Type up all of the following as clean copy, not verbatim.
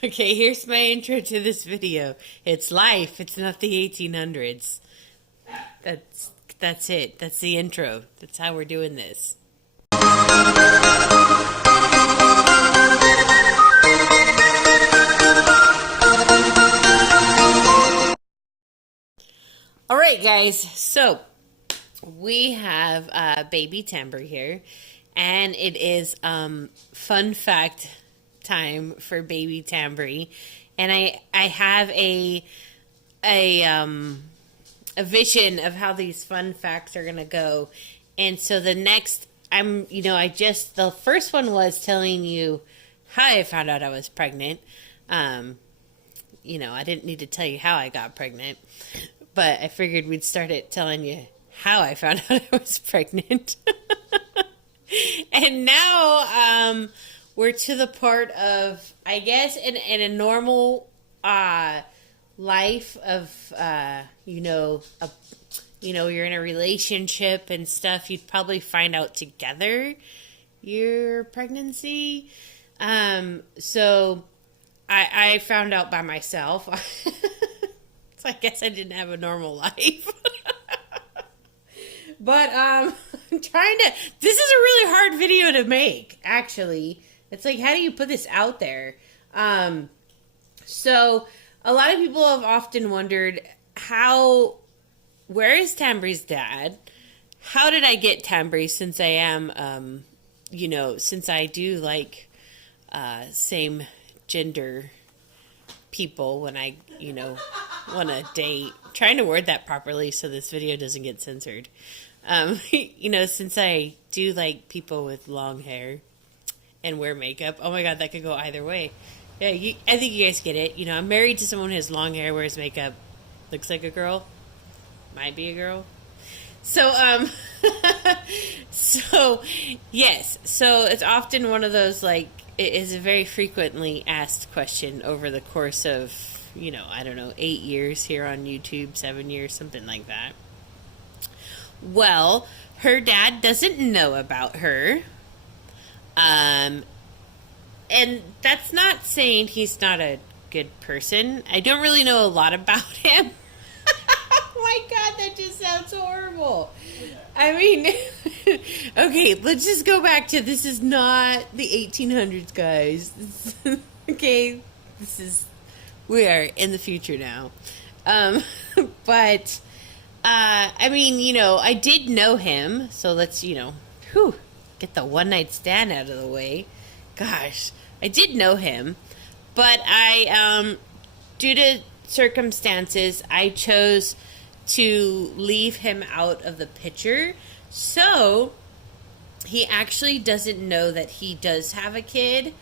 Okay, here's my intro to this video. It's life. It's not the 1800s. That's that's it. That's the intro. That's how we're doing this. All right, guys. So we have baby Timber here, and it is fun fact time for baby Tambry, and I have a vision of how these fun facts are gonna go, and so the next the first one was telling you how I found out I was pregnant. I didn't need to tell you how I got pregnant, but I figured we'd start it telling you how I found out I was pregnant. And now we're to the part of, I guess, in a normal life of, you're in a relationship and stuff, you'd probably find out together your pregnancy. So I found out by myself. So I guess I didn't have a normal life. But I'm trying to. This is a really hard video to make, actually. It's like, how do you put this out there? So a lot of people have often wondered where is Tambry's dad? How did I get Tambry, since I am, since I do like same gender people when I, want to date. I'm trying to word that properly so this video doesn't get censored. Since I do like people with long hair and wear makeup. Oh my God, that could go either way. Yeah, I think you guys get it. I'm married to someone who has long hair, wears makeup, looks like a girl, might be a girl. So, yes. So it's often one of those, like, it is a very frequently asked question over the course of, 8 years here on YouTube, 7 years, something like that. Well, her dad doesn't know about her. And that's not saying he's not a good person. I don't really know a lot about him. Oh my God, that just sounds horrible. I mean, okay, let's just go back to, this is not the 1800s, guys. Okay, we are in the future now. But, I did know him, so let's, get the one night stand out of the way. Gosh, I did know him, but due to circumstances, I chose to leave him out of the picture. So he actually doesn't know that he does have a kid.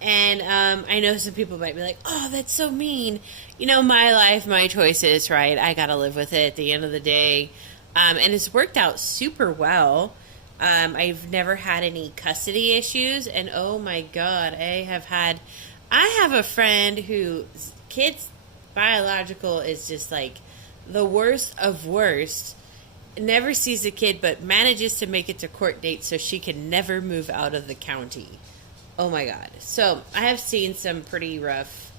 And I know some people might be like, oh, that's so mean. My life, my choices, right? I gotta live with it at the end of the day. And it's worked out super well. I've never had any custody issues. And oh my God, I have a friend whose kid's biological is just like the worst of worst. Never sees a kid, but manages to make it to court date so she can never move out of the county. Oh my God. So I have seen some pretty rough,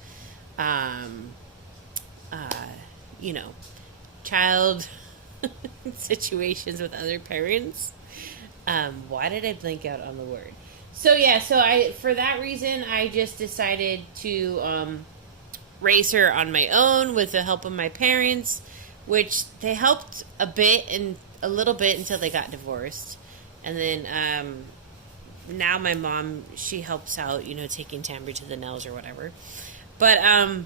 child situations with other parents. Why did I blank out on the word? So yeah, for that reason, I just decided to raise her on my own with the help of my parents, which they helped a little bit until they got divorced. And then now my mom, she helps out, taking Tambry to the nails or whatever. But I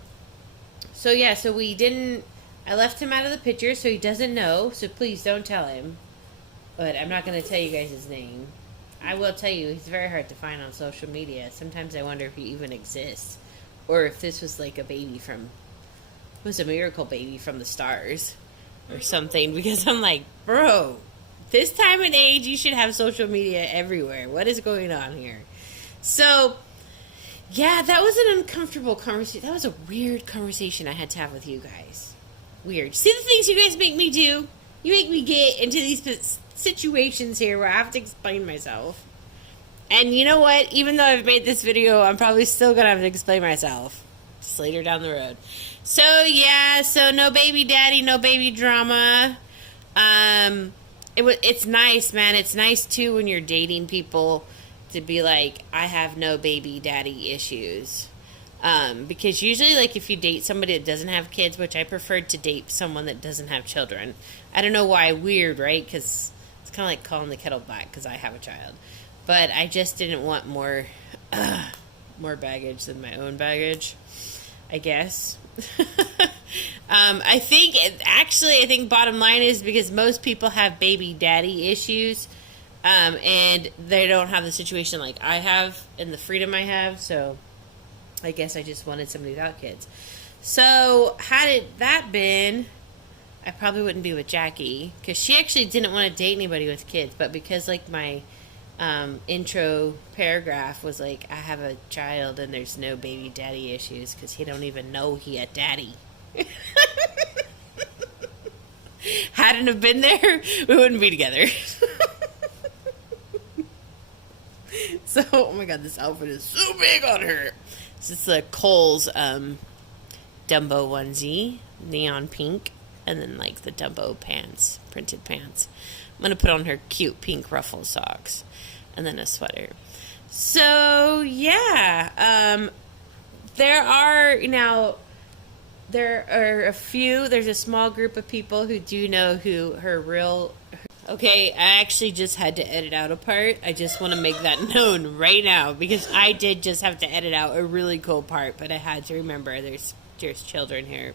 left him out of the picture, so he doesn't know, so please don't tell him. But I'm not going to tell you guys his name. I will tell you, he's very hard to find on social media. Sometimes I wonder if he even exists. Or if this was like a miracle baby from the stars or something. Because I'm like, bro, this time and age, you should have social media everywhere. What is going on here? So, yeah, that was an uncomfortable conversation. That was a weird conversation I had to have with you guys. Weird. See the things you guys make me do? You make me get into these situations here where I have to explain myself. And you know what? Even though I've made this video, I'm probably still going to have to explain myself. Just later down the road. So yeah, so no baby daddy, no baby drama. It's nice, man. It's nice too when you're dating people to be like, I have no baby daddy issues. Because usually, like, if you date somebody that doesn't have kids, which I prefer to date someone that doesn't have children. I don't know why, weird, right? Because it's kind of like calling the kettle black because I have a child. But I just didn't want more baggage than my own baggage, I guess. I think bottom line is because most people have baby daddy issues, and they don't have the situation like I have and the freedom I have, so I guess I just wanted somebody without kids. So had it that been, I probably wouldn't be with Jackie, because she actually didn't want to date anybody with kids, but because like my intro paragraph was like, I have a child and there's no baby daddy issues because he don't even know he a daddy. Hadn't have been there, we wouldn't be together. So, oh my god, this outfit is so big on her. This is the Kohl's Dumbo onesie, neon pink, and then like the Dumbo pants, printed pants. I'm going to put on her cute pink ruffle socks. And then a sweater. So, yeah. There's a small group of people who do know who her real... Okay, I actually just had to edit out a part. I just want to make that known right now, because I did just have to edit out a really cool part, but I had to remember there's children here.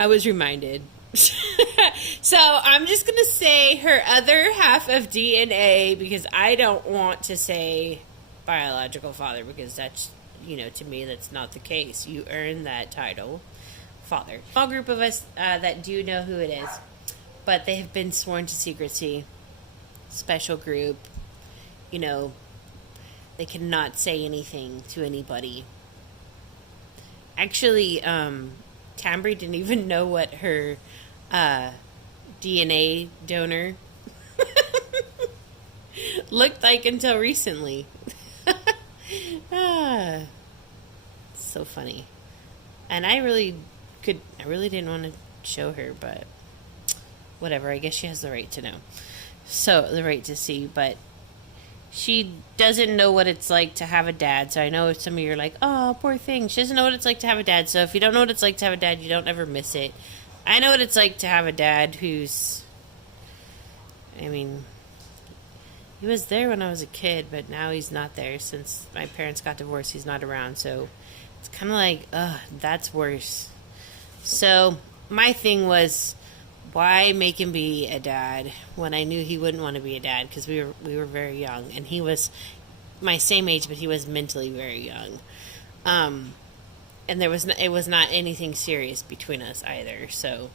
I was reminded. So I'm just going to say her other half of DNA, because I don't want to say biological father, because that's, to me, that's not the case. You earn that title, father. Small group of us that do know who it is, but they have been sworn to secrecy. Special group. They cannot say anything to anybody. Actually, Tambry didn't even know what her DNA donor looked like until recently. So funny. And I really didn't want to show her, but whatever, I guess she has the right to know. So, the right to see, but she doesn't know what it's like to have a dad. So I know some of you are like, oh, poor thing. She doesn't know what it's like to have a dad. So if you don't know what it's like to have a dad, you don't ever miss it. I know what it's like to have a dad who's... he was there when I was a kid, but now he's not there. Since my parents got divorced, he's not around. So it's kind of like, that's worse. So my thing was, why make him be a dad when I knew he wouldn't want to be a dad, because we were very young, and he was my same age, but he was mentally very young. And it was not anything serious between us either, so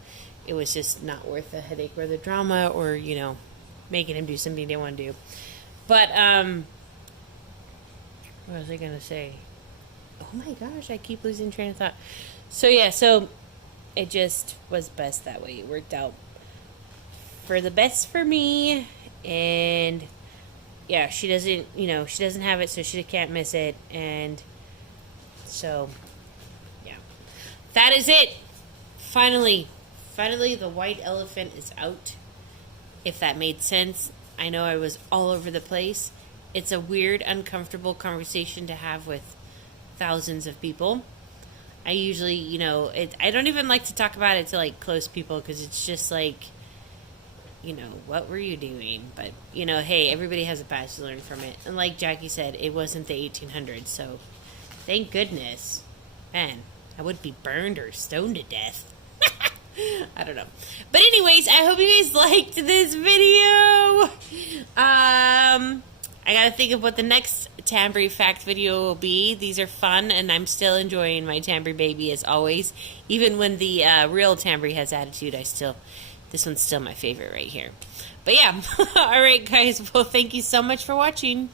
it was just not worth the headache or the drama or, making him do something he didn't want to do. But, what was I going to say? Oh my gosh, I keep losing train of thought. So, yeah, it just was best that way. It worked out for the best for me, and yeah, she doesn't have it, so she can't miss it, and so, yeah. That is it! Finally, the white elephant is out, if that made sense. I know I was all over the place. It's a weird, uncomfortable conversation to have with thousands of people. I usually, I don't even like to talk about it to, close people, because it's just what were you doing? But, hey, everybody has a past to learn from it. And like Jackie said, it wasn't the 1800s, so thank goodness. Man, I would be burned or stoned to death. I don't know. But anyways, I hope you guys liked this video. I gotta think of what the next Tambry fact video will be. These are fun, and I'm still enjoying my Tambry baby as always. Even when the real Tambry has attitude, this one's still my favorite right here. But yeah, alright guys, well thank you so much for watching.